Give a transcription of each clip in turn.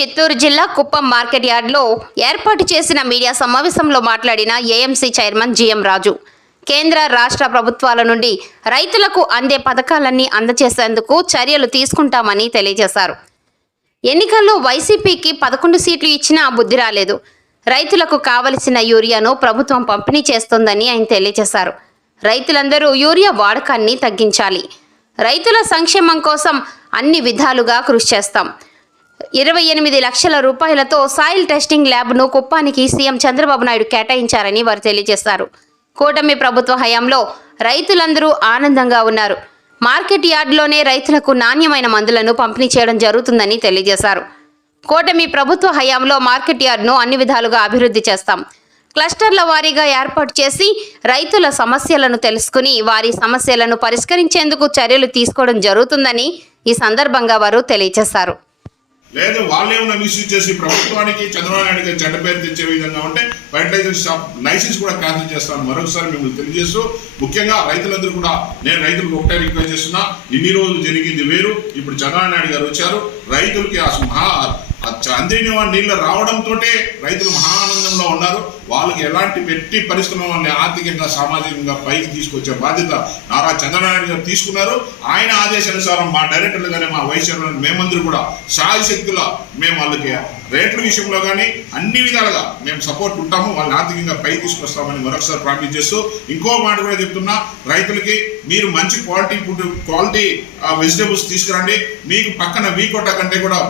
చిత్తూరు జిల్లా కుప్పం మార్కెట్ యార్డ్లో ఏర్పాటు చేసిన మీడియా సమావేశంలో మాట్లాడిన ఏఎంసీ చైర్మన్ జిఎం రాజు. కేంద్ర రాష్ట్ర ప్రభుత్వాల నుండి రైతులకు అందే పథకాలన్నీ అందజేసేందుకు చర్యలు తీసుకుంటామని తెలియజేశారు. ఎన్నికల్లో వైసీపీకి పదకొండు సీట్లు ఇచ్చినా బుద్ధి రాలేదు. రైతులకు కావలసిన యూరియాను ప్రభుత్వం పంపిణీ చేస్తోందని ఆయన తెలియజేశారు. రైతులందరూ యూరియా వాడకాన్ని తగ్గించాలి. రైతుల సంక్షేమం కోసం అన్ని విధాలుగా కృషి చేస్తాం. ఇరవై ఎనిమిది లక్షల రూపాయలతో సాయిల్ టెస్టింగ్ ల్యాబ్ను కుప్పానికి సీఎం చంద్రబాబు నాయుడు కేటాయించారని వారు తెలియజేశారు. కూటమి ప్రభుత్వ హయాంలో రైతులందరూ ఆనందంగా ఉన్నారు. మార్కెట్ యార్డులోనే రైతులకు నాణ్యమైన మందులను పంపిణీ చేయడం జరుగుతుందని తెలియజేశారు. కూటమి ప్రభుత్వ హయాంలో మార్కెట్ యార్డ్ను అన్ని విధాలుగా అభివృద్ధి చేస్తాం. క్లస్టర్ల వారీగా ఏర్పాటు చేసి రైతుల సమస్యలను తెలుసుకుని వారి సమస్యలను పరిష్కరించేందుకు చర్యలు తీసుకోవడం జరుగుతుందని ఈ సందర్భంగా వారు తెలియజేశారు. లేదు వాళ్ళేమన్నా మిస్యూజ్ చేసి ప్రభుత్వానికి చంద్రబాబు నాయుడు గారి చెడ్డ పేరు తెచ్చే విధంగా ఉంటే ఫర్టిలైజర్ షాప్ లైసెన్స్ కూడా క్యాన్సిల్ చేస్తాను మరొకసారి మిమ్మల్ని తెలియజేస్తూ ముఖ్యంగా రైతులందరూ కూడా నేను రైతులకు ఒకటే రిక్వెస్ట్ చేస్తున్నా ఇన్ని రోజులు జరిగింది వేరు ఇప్పుడు చంద్రబాబు నాయుడు గారు వచ్చారు రైతులకి ఆ మహా ఆ నీళ్ళు రావడంతో రైతులు మహా ఆనందంలో ఉన్నారు. వాళ్ళకి ఎలాంటి పెట్టి పరిశ్రమల్ని ఆర్థికంగా సామాజికంగా పైకి తీసుకొచ్చే బాధ్యత నారా చంద్రనారాయణ గారు తీసుకున్నారు. ఆయన ఆదేశానుసారం మా డైరెక్టర్లు కానీ మా వైస్ చైర్మన్ మేమందరూ కూడా సాయశక్తుల మేము వాళ్ళకి రేట్ల విషయంలో కానీ అన్ని విధాలుగా మేము సపోర్ట్ ఉంటాము. వాళ్ళని ఆర్థికంగా పైకి తీసుకొస్తామని మరొకసారి ప్రార్థన చేస్తూ ఇంకో మాట కూడా చెప్తున్నా. రైతులకి మీరు మంచి క్వాలిటీ ఫుడ్ క్వాలిటీ వెజిటేబుల్స్ తీసుకురండి. మీకు పక్కన వీకోట కంటే కూడా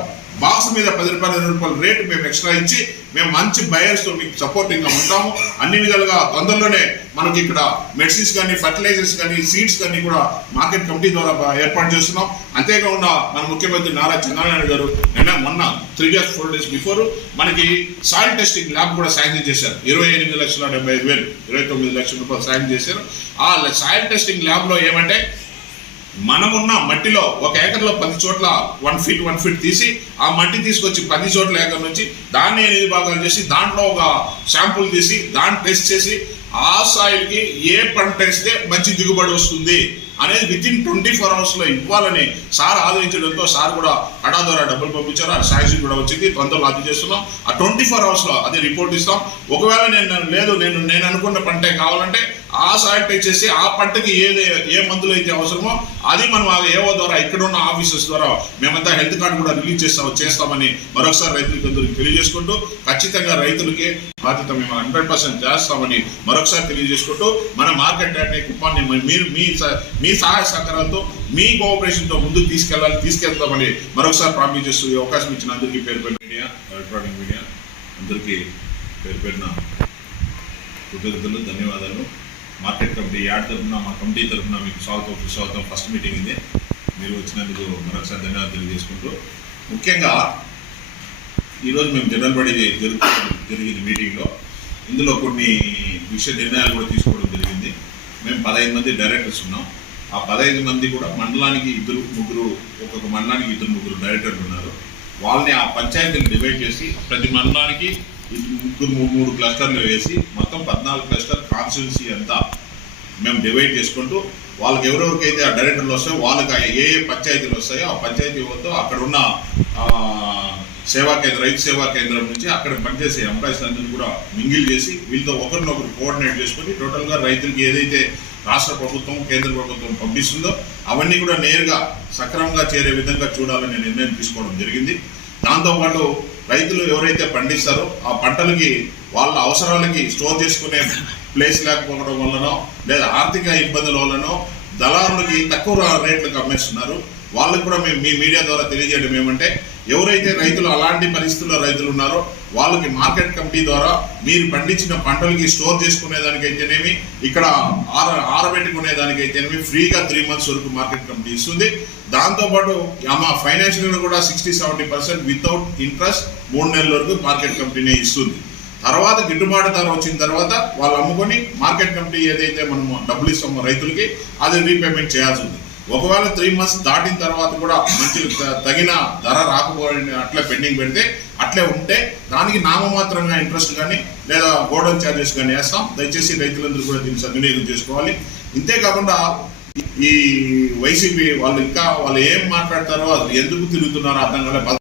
బాక్స్ మీద పది రూపాయలు ఇరవై రూపాయలు రేటు మేము ఎక్స్ట్రా ఇచ్చి మేము మంచి బయర్స్తో మీకు సపోర్టింగ్ ఉంటాము. అన్ని విధాలుగా తొందరలోనే మనకి ఇక్కడ మెడిసిన్స్ కానీ ఫర్టిలైజర్స్ కానీ సీడ్స్ కానీ కూడా మార్కెట్ కమిటీ ద్వారా ఏర్పాటు చేస్తున్నాం. అంతేకాకుండా మన ముఖ్యమంత్రి నారా చంద్రబాబు గారు నిన్న మొన్న three days four days before మనకి సాయిల్ టెస్టింగ్ ల్యాబ్ కూడా శాంక్షన్ చేశారు. ఇరవై ఎనిమిది లక్షల డెబ్బై ఐదు వేలు ఇరవై తొమ్మిది లక్షల రూపాయలు శాంక్షన్ చేశారు. ఆ సాయిల్ టెస్టింగ్ ల్యాబ్లో ఏమంటే మనమున్న మట్టిలో ఒక ఏకర్లో పది చోట్ల వన్ ఫీట్ వన్ ఫీట్ తీసి ఆ మట్టి తీసుకొచ్చి పది చోట్ల ఏకర్ నుంచి దాన్ని ఎనిమిది భాగాలు చేసి దాంట్లో ఒక శాంపుల్ తీసి దాన్ని టెస్ట్ చేసి ఆ సాయిల్కి ఏ పంట వేస్తే మంచి దిగుబడి వస్తుంది? అనేది విత్ ఇన్ ట్వంటీ ఫోర్ అవర్స్లో ఇవ్వాలని సార్ ఆలోచించడంతో సార్ కూడా కడా ద్వారా డబ్బులు పంపించారు. ఆ సాయిల్ కూడా వచ్చింది. తొందరలో అది చేస్తున్నాం. ఆ ట్వంటీ ఫోర్ అవర్స్లో అది రిపోర్ట్ ఇస్తాం. ఒకవేళ నేను లేదు నేను నేను అనుకున్న పంటే కావాలంటే ఆ సెలెక్ట్ చేసి ఆ పంటకి ఏది ఏ మందులు అయితే అవసరమో అది మనం ఆ ఏవో ద్వారా ఇక్కడ ఉన్న ఆఫీసర్స్ ద్వారా మేమంతా హెల్త్ కార్డు కూడా రిలీజ్ చేస్తాం చేస్తామని మరొకసారి రైతులకి అందరికి తెలియజేసుకుంటూ ఖచ్చితంగా రైతులకి బాధ్యత మేము హండ్రెడ్ పర్సెంట్ చేస్తామని మరొకసారి తెలియజేసుకుంటూ మన మార్కెట్ యార్డ్ని కుప్పాన్ని మీరు మీ స- మీ సహాయ సహకారాలతో మీ కోఆపరేషన్తో ముందుకు తీసుకెళ్ళాలి తీసుకెళ్తామని మరొకసారి ప్రామిస్ చేస్తూ ఈ అవకాశం ఇచ్చిన అందరికీ పేరు పేరు మీడియా ఎలక్ట్రానిక్ మీడియా అందరికీ పేరు పేరున కృతజ్ఞతలు ధన్యవాదాలు. మార్కెట్ కమిటీ యాడ్ తరఫున మా కమిటీ తరఫున మీకు స్వాగతం సుస్వాగతం. ఫస్ట్ మీటింగ్ ఇది. మీరు వచ్చినందుకు మరొకసారి ధన్యవాదాలు తెలియజేసుకుంటూ. ముఖ్యంగా ఈరోజు మేము జనరల్ బడి జరుగుతున్నాం జరిగింది మీటింగ్లో ఇందులో కొన్ని విషయ నిర్ణయాలు కూడా తీసుకోవడం జరిగింది. మేము పదహైదు మంది డైరెక్టర్స్ ఉన్నాం. ఆ పదహైదు మంది కూడా మండలానికి ఇద్దరు ముగ్గురు ఒక్కొక్క మండలానికి ఇద్దరు ముగ్గురు డైరెక్టర్లు ఉన్నారు. వాళ్ళని ఆ పంచాయతీలు డివైడ్ చేసి ప్రతి మండలానికి ముగ్గురు మూడు మూడు క్లస్టర్లు వేసి మొత్తం పద్నాలుగు క్లస్టర్ కాన్స్టిట్యున్సీ అంతా మేము డివైడ్ చేసుకుంటూ వాళ్ళకి ఎవరెవరికైతే ఆ డైరెక్టర్లు వస్తాయో వాళ్ళకి ఏ ఏ పంచాయతీలు వస్తాయో ఆ పంచాయతీ వద్ద అక్కడ ఉన్న సేవా కేంద్రం రైతు సేవా కేంద్రం నుంచి అక్కడ పనిచేసే ఎంప్లాయీస్ అందరినీ కూడా మింగిల్ చేసి వీళ్ళతో ఒకరినొకరు కోఆర్డినేట్ చేసుకొని టోటల్గా రైతులకి ఏదైతే రాష్ట్ర ప్రభుత్వం కేంద్ర ప్రభుత్వం పంపిస్తుందో అవన్నీ కూడా నేరుగా సక్రమంగా చేరే విధంగా చూడాలని నిర్ణయం తీసుకోవడం జరిగింది. దాంతోపాటు రైతులు ఎవరైతే పండిస్తారో ఆ పంటలకి వాళ్ళ అవసరాలకి స్టోర్ చేసుకునే ప్లేస్ లేకపోవడం వల్లనో లేదా ఆర్థిక ఇబ్బందుల వల్లనో దళారులకి తక్కువ రేట్లకు అమ్మేస్తున్నారు. వాళ్ళకు కూడా మేము మీ మీడియా ద్వారా తెలియజేయడం ఏమంటే ఎవరైతే రైతులు అలాంటి పరిస్థితుల్లో రైతులు ఉన్నారో వాళ్ళకి మార్కెట్ కమిటీ ద్వారా మీరు పండించిన పంటలకి స్టోర్ చేసుకునేదానికైతేనేమి ఇక్కడ ఆర ఆరబెట్టుకునేదానికైతేనేమి ఫ్రీగా త్రీ మంత్స్ వరకు మార్కెట్ కమిటీ ఇస్తుంది. దాంతోపాటు మా ఫైనాన్షియల్ కూడా sixty seventy percent without interest మూడు నెలల వరకు మార్కెట్ కమిటీనే ఇస్తుంది. తర్వాత గిట్టుబాటు ధర వచ్చిన తర్వాత వాళ్ళు అమ్ముకొని మార్కెట్ కమిటీ ఏదైతే మనము డబ్బులు ఇస్తామో రైతులకి అది రీపేమెంట్ చేయాల్సి ఉంది ఒకవేళ త్రీ మంత్స్ దాటిన తర్వాత కూడా మంచి తగిన ధర రాకపోయిన అట్లే పెండింగ్ పెడితే అట్లే ఉంటే దానికి నామమాత్రంగా ఇంట్రెస్ట్ కానీ లేదా గోడౌన్ ఛార్జెస్ కానీ వేస్తాం. దయచేసి రైతులందరూ కూడా దీన్ని సద్వినియోగం చేసుకోవాలి. ఇంతే కాకుండా ఈ వైసీపీ వాళ్ళు ఇంకా వాళ్ళు ఏం మాట్లాడతారో అది ఎందుకు తిరుగుతున్నారో అర్థం కాలే.